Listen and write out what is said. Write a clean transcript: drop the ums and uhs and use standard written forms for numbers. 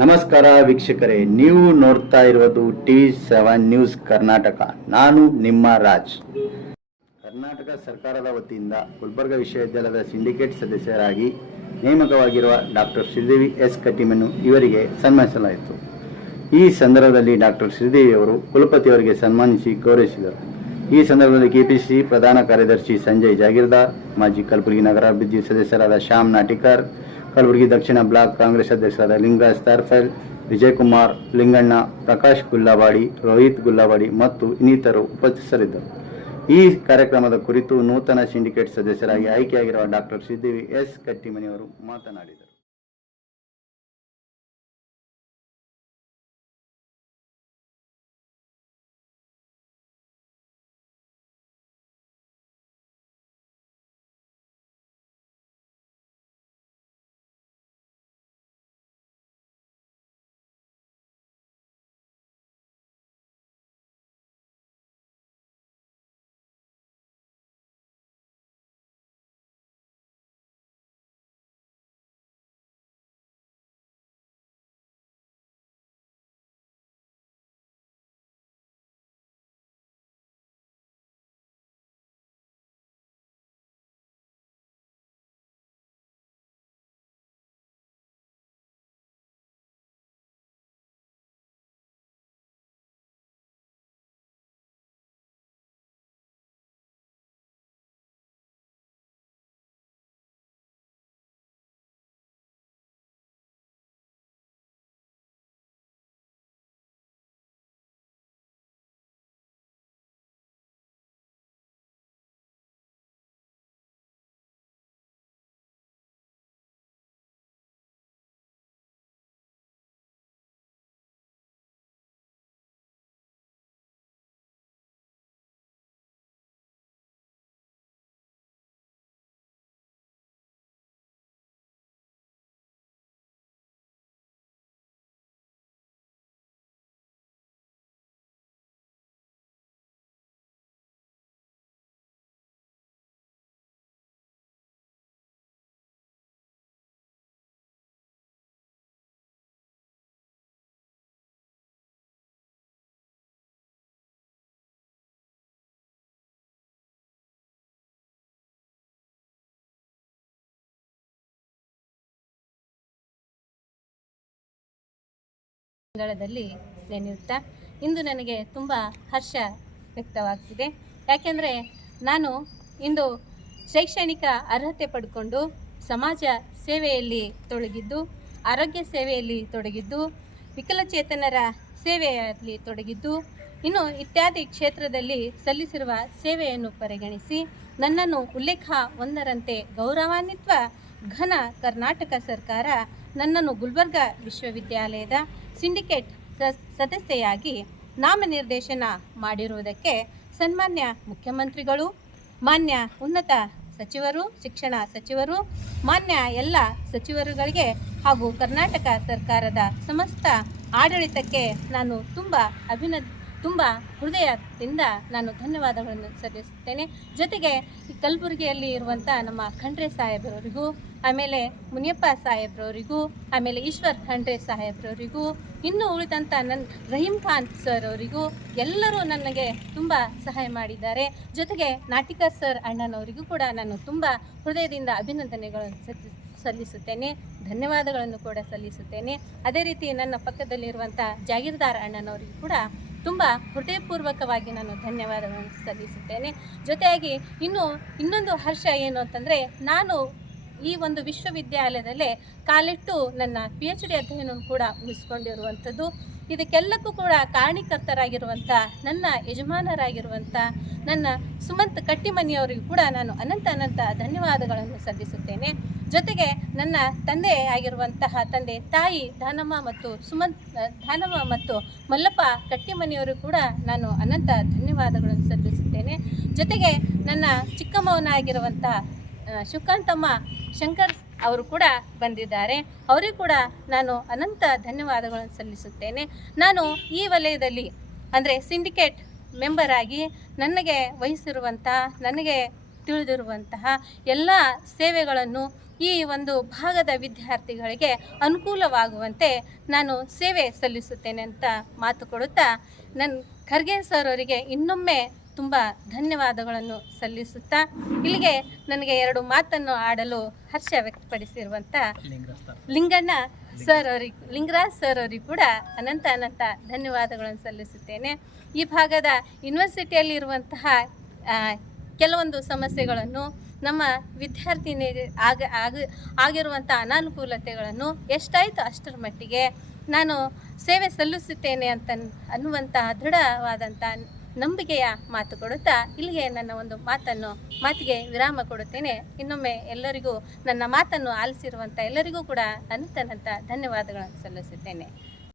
ನಮಸ್ಕಾರ ವೀಕ್ಷಕರೇ, ನೀವು ನೋಡ್ತಾ ಇರೋದು ಟಿ7 ನ್ಯೂಸ್ ಕರ್ನಾಟಕ. ನಾನು ನಿಮ್ಮ ರಾಜ್. ಕರ್ನಾಟಕ ಸರ್ಕಾರದ ವತಿಯಿಂದ ಗುಲ್ಬರ್ಗ ವಿಶ್ವವಿದ್ಯಾಲಯದ ಸಿಂಡಿಕೇಟ್ ಸದಸ್ಯರಾಗಿ ನೇಮಕವಾಗಿರುವ ಡಾಕ್ಟರ್ ಶ್ರೀದೇವಿ ಎಸ್ ಕಟ್ಟಿಮನಿ ಇವರಿಗೆ ಸನ್ಮಾನಿಸಲಾಯಿತು. ಈ ಸಂದರ್ಭದಲ್ಲಿ ಡಾಕ್ಟರ್ ಶ್ರೀದೇವಿ ಅವರು ಕುಲಪತಿಯವರಿಗೆ ಸನ್ಮಾನಿಸಿ ಗೌರವಿಸಿದರು. ಈ ಸಂದರ್ಭದಲ್ಲಿ ಕೆಪಿಸಿಸಿ ಪ್ರಧಾನ ಕಾರ್ಯದರ್ಶಿ ಸಂಜಯ್ ಜಾಗೀರ್ದಾರ್, ಮಾಜಿ ಕಲಬುರಗಿ ನಗರಾಭಿವೃದ್ಧಿ ಸದಸ್ಯರಾದ ಶ್ಯಾಮ್ ನಾಟಿಕರ್, ಕಲಬುರಗಿ ದಕ್ಷಿಣ ಬ್ಲಾಕ್ ಕಾಂಗ್ರೆಸ್ ಅಧ್ಯಕ್ಷರಾದ ಲಿಂಗರಾಜ್ ತಾರ್ಫೆಲ್, ವಿಜಯಕುಮಾರ್ ಲಿಂಗಣ್ಣ, ಪ್ರಕಾಶ್ ಗುಲ್ಲಾವಾಡಿ, ರೋಹಿತ್ ಗುಲ್ಲಾವಾಡಿ ಮತ್ತು ಇನ್ನಿತರರು ಉಪಸ್ಥಿತರಿದ್ದರು. ಈ ಕಾರ್ಯಕ್ರಮದ ಕುರಿತು ನೂತನ ಸಿಂಡಿಕೇಟ್ ಸದಸ್ಯರಾಗಿ ಆಯ್ಕೆಯಾಗಿರುವ ಡಾಕ್ಟರ್ ಶ್ರೀದೇವಿ ಎಸ್ ಕಟ್ಟಿಮನಿ ಅವರು ಮಾತನಾಡಿದರು. ಗಳಲ್ಲಿ ನೆನೆಯುತ್ತಾ ಇಂದು ನನಗೆ ತುಂಬ ಹರ್ಷ ವ್ಯಕ್ತವಾಗ್ತಿದೆ. ಯಾಕೆಂದರೆ ನಾನು ಇಂದು ಶೈಕ್ಷಣಿಕ ಅರ್ಹತೆ ಪಡ್ಕೊಂಡು ಸಮಾಜ ಸೇವೆಯಲ್ಲಿ ತೊಡಗಿದ್ದು, ಆರೋಗ್ಯ ಸೇವೆಯಲ್ಲಿ ತೊಡಗಿದ್ದು, ವಿಕಲಚೇತನರ ಸೇವೆಯಲ್ಲಿ ತೊಡಗಿದ್ದು, ಇನ್ನು ಇತ್ಯಾದಿ ಕ್ಷೇತ್ರದಲ್ಲಿ ಸಲ್ಲಿಸಿರುವ ಸೇವೆಯನ್ನು ಪರಿಗಣಿಸಿ ನನ್ನನ್ನು ಉಲ್ಲೇಖ ಒಂದರಂತೆ ಗೌರವಾನ್ವಿತ ಘನ ಕರ್ನಾಟಕ ಸರ್ಕಾರ ನನ್ನನ್ನು ಗುಲ್ಬರ್ಗ ವಿಶ್ವವಿದ್ಯಾಲಯದ ಸಿಂಡಿಕೇಟ್ ಸದಸ್ಯೆಯಾಗಿ ನಾಮನಿರ್ದೇಶನ ಮಾಡಿರುವುದಕ್ಕೆ ಸನ್ಮಾನ್ಯ ಮುಖ್ಯಮಂತ್ರಿಗಳು, ಮಾನ್ಯ ಉನ್ನತ ಸಚಿವರು, ಶಿಕ್ಷಣ ಸಚಿವರು, ಮಾನ್ಯ ಎಲ್ಲ ಸಚಿವರುಗಳಿಗೆ ಹಾಗೂ ಕರ್ನಾಟಕ ಸರ್ಕಾರದ ಸಮಸ್ತ ಆಡಳಿತಕ್ಕೆ ನಾನು ತುಂಬ ಹೃದಯದಿಂದ ನಾನು ಧನ್ಯವಾದಗಳನ್ನು ಸಲ್ಲಿಸುತ್ತೇನೆ. ಜೊತೆಗೆ ಈ ಕಲಬುರಗಿಯಲ್ಲಿ ಇರುವಂಥ ನಮ್ಮ ಖಂಡ್ರೆ ಸಾಹೇಬ್ರವರಿಗೂ, ಆಮೇಲೆ ಮುನಿಯಪ್ಪ ಸಾಹೇಬ್ರವರಿಗೂ, ಆಮೇಲೆ ಈಶ್ವರ್ ಖಂಡ್ರೆ ಸಾಹೇಬ್ರವರಿಗೂ, ಇನ್ನೂ ಉಳಿದಂಥ ರಹೀಮ್ ಖಾನ್ ಸರ್ ಅವರಿಗೂ ಎಲ್ಲರೂ ನನಗೆ ತುಂಬ ಸಹಾಯ ಮಾಡಿದ್ದಾರೆ. ಜೊತೆಗೆ ನಾಟಿಕರ್ ಸರ್ ಅಣ್ಣನವರಿಗೂ ಕೂಡ ನಾನು ತುಂಬ ಹೃದಯದಿಂದ ಅಭಿನಂದನೆಗಳನ್ನು ಸಲ್ಲಿಸುತ್ತೇನೆ, ಧನ್ಯವಾದಗಳನ್ನು ಕೂಡ ಸಲ್ಲಿಸುತ್ತೇನೆ. ಅದೇ ರೀತಿ ನನ್ನ ಪಕ್ಕದಲ್ಲಿರುವಂಥ ಜಾಗೀರ್ದಾರ್ ಅಣ್ಣನವರಿಗೂ ಕೂಡ ತುಂಬ ಹೃದಯಪೂರ್ವಕವಾಗಿ ನಾನು ಧನ್ಯವಾದಗಳನ್ನು ಸಲ್ಲಿಸುತ್ತೇನೆ. ಜೊತೆಯಾಗಿ ಇನ್ನೊಂದು ಹರ್ಷ ಏನು ಅಂತಂದರೆ, ನಾನು ಈ ಒಂದು ವಿಶ್ವವಿದ್ಯಾಲಯದಲ್ಲೇ ಕಾಲಿಟ್ಟು ನನ್ನ PhD ಅಧ್ಯಯನವನ್ನು ಕೂಡ ಮುಗಿಸ್ಕೊಂಡಿರುವಂಥದ್ದು. ಇದಕ್ಕೆಲ್ಲಕ್ಕೂ ಕೂಡ ಕಾರಣೀಕರ್ತರಾಗಿರುವಂಥ ನನ್ನ ಯಜಮಾನರಾಗಿರುವಂಥ ನನ್ನ ಸುಮಂತ್ ಕಟ್ಟಿಮನಿಯವರಿಗೂ ಕೂಡ ನಾನು ಅನಂತ ಧನ್ಯವಾದಗಳನ್ನು ಸಲ್ಲಿಸುತ್ತೇನೆ. ಜೊತೆಗೆ ನನ್ನ ತಂದೆ ಆಗಿರುವಂತಹ ತಾಯಿ ದಾನಮ್ಮ ಮತ್ತು ಮಲ್ಲಪ್ಪ ಕಟ್ಟಿಮನಿಯವರು ಕೂಡ ನಾನು ಅನಂತ ಧನ್ಯವಾದಗಳನ್ನು ಸಲ್ಲಿಸುತ್ತೇನೆ. ಜೊತೆಗೆ ನನ್ನ ಚಿಕ್ಕಮ್ಮವನಾಗಿರುವಂಥ ಶಿವಕಾಂತಮ್ಮ ಶಂಕರ್ ಅವರು ಕೂಡ ಬಂದಿದ್ದಾರೆ. ಅವರಿಗೂ ಕೂಡ ನಾನು ಅನಂತ ಧನ್ಯವಾದಗಳನ್ನು ಸಲ್ಲಿಸುತ್ತೇನೆ. ನಾನು ಈ ವಲಯದಲ್ಲಿ ಅಂದರೆ ಸಿಂಡಿಕೇಟ್ ಮೆಂಬರ್ ಆಗಿ ನನಗೆ ತಿಳಿದಿರುವಂತಹ ಎಲ್ಲ ಸೇವೆಗಳನ್ನು ಈ ಒಂದು ಭಾಗದ ವಿದ್ಯಾರ್ಥಿಗಳಿಗೆ ಅನುಕೂಲವಾಗುವಂತೆ ನಾನು ಸೇವೆ ಸಲ್ಲಿಸುತ್ತೇನೆ ಅಂತ ಮಾತು ಕೊಡುತ್ತಾ ನನ್ನ ಖರ್ಗೆ ಸರ್ ಅವರಿಗೆ ಇನ್ನೊಮ್ಮೆ ತುಂಬ ಧನ್ಯವಾದಗಳನ್ನು ಸಲ್ಲಿಸುತ್ತಾ ಇಲ್ಲಿಗೆ ನನಗೆ 2 ಮಾತನ್ನು ಆಡಲು ಹರ್ಷ ವ್ಯಕ್ತಪಡಿಸಿರುವಂಥ ಲಿಂಗರಾಜ್ ಸರ್ ಅವರಿಗೆ ಕೂಡ ಅನಂತ ಧನ್ಯವಾದಗಳನ್ನು ಸಲ್ಲಿಸುತ್ತೇನೆ. ಈ ಭಾಗದ ಯೂನಿವರ್ಸಿಟಿಯಲ್ಲಿರುವಂತಹ ಕೆಲವೊಂದು ಸಮಸ್ಯೆಗಳನ್ನು ನಮ್ಮ ವಿದ್ಯಾರ್ಥಿನಿಗೆ ಆಗಿರುವಂಥ ಅನಾನುಕೂಲತೆಗಳನ್ನು ಎಷ್ಟಾಯಿತು ಅಷ್ಟರ ಮಟ್ಟಿಗೆ ನಾನು ಸೇವೆ ಸಲ್ಲಿಸುತ್ತೇನೆ ಅನ್ನುವಂತಹ ದೃಢವಾದಂಥ ನಂಬಿಕೆಯ ಮಾತು ಕೊಡುತ್ತಾ ಇಲ್ಲಿಗೆ ನನ್ನ ಒಂದು ಮಾತಿಗೆ ವಿರಾಮ ಕೊಡುತ್ತೇನೆ. ಇನ್ನೊಮ್ಮೆ ಎಲ್ಲರಿಗೂ ನನ್ನ ಮಾತನ್ನು ಆಲಿಸಿರುವಂಥ ಎಲ್ಲರಿಗೂ ಕೂಡ ಅನಂತ ಧನ್ಯವಾದಗಳನ್ನು ಸಲ್ಲಿಸುತ್ತೇನೆ.